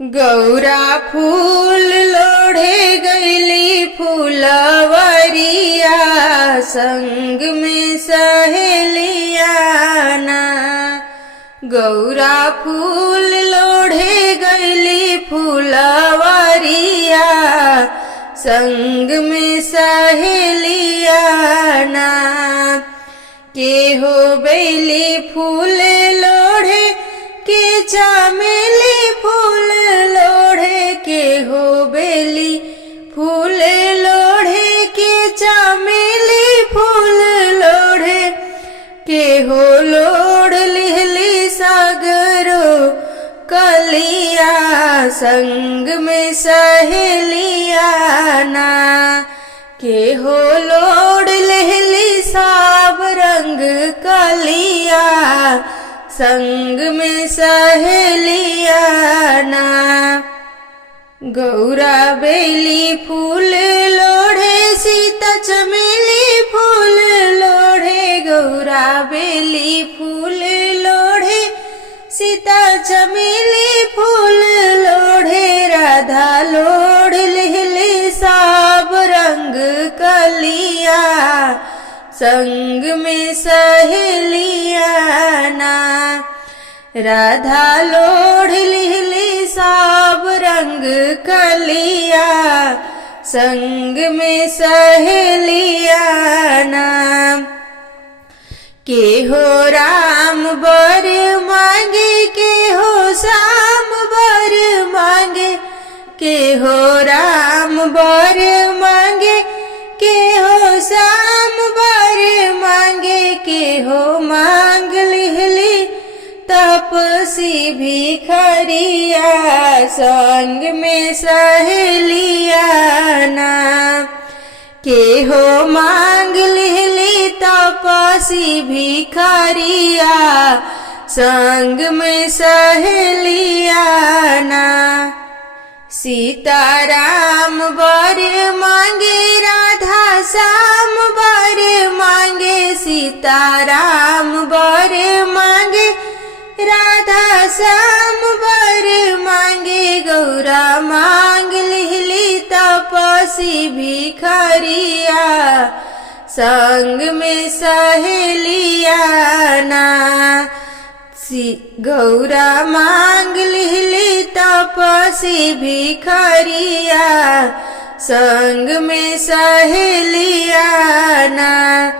गौरा फूल लोढ़े गईली फूलवरिया, संग में सहेलिया ना। गौरा फूल लोढ़े गईली फूलवरिया, संग में सहेलिया ना। के हो बेली फूल लोढ़े के चमेली फूल लोढ़े, के हो बेली फूल लोढ़े के चमेली फूल लोढ़े, के हो लोढ़ लिहली सागरो कलिया, संग में सहेलिया ना। के हो लोढ़ लिहली साब रंग कलिया, संग में सहेलिया ना। गौरा बेली फूल लोढ़े सीता चमेली फूल लोढ़े, गौरा बेली फूल लोढ़े सीता चमेली फूल लोढ़े। राधा लोढ़ लिहली साब रंग कलिया, संग में सहेलिया ना। राधा लोढ़ लिहली साब रंग कलिया, संग में सहेलिया ना। के हो राम बर मांगे, के हो श्याम बर मांगे, के हो राम बर मांगे, के हो श्याम बर मांगे। के हो मांग लिहली तपसी भिखरिया, संग में सहेलिया ना। के हो मांग लिहली तपसी भिखरिया, संग में सहेलिया ना। सीताराम बर मांगे, राधा श्याम बर मांगे, सीताराम बर मांगे, राधा श्याम बर मांगे। गौरा मांग लिहली तपसी भिखरिया, संग में सहेलिया ना। गौरा मांग लिहली तपसी भिखरिया, संग में सहेलिया ना।